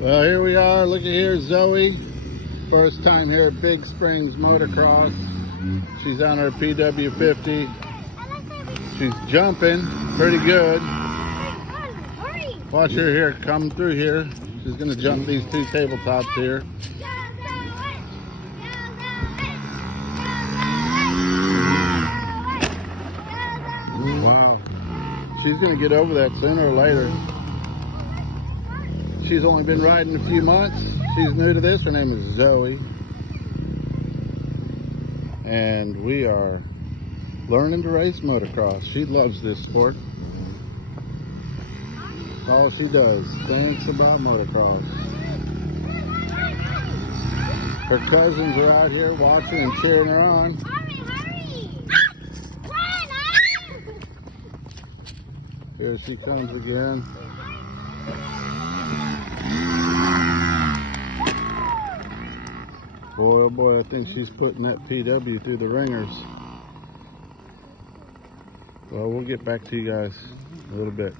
Well, here we are. Look at here, Zoe. First time here at Big Springs Motocross. She's on her PW50. She's jumping pretty good. Watch her here, come through here. She's gonna jump these two tabletops here. Wow. She's gonna get over that sooner or later. She's only been riding a few months. She's new to this. Her name is Zoe. And we are learning to race motocross. She loves this sport. That's all she does. Thinks about motocross. Her cousins are out here watching and cheering her on. Here she comes again. Boy, oh boy, I think she's putting that PW through the ringers. Well, we'll get back to you guys in a little bit.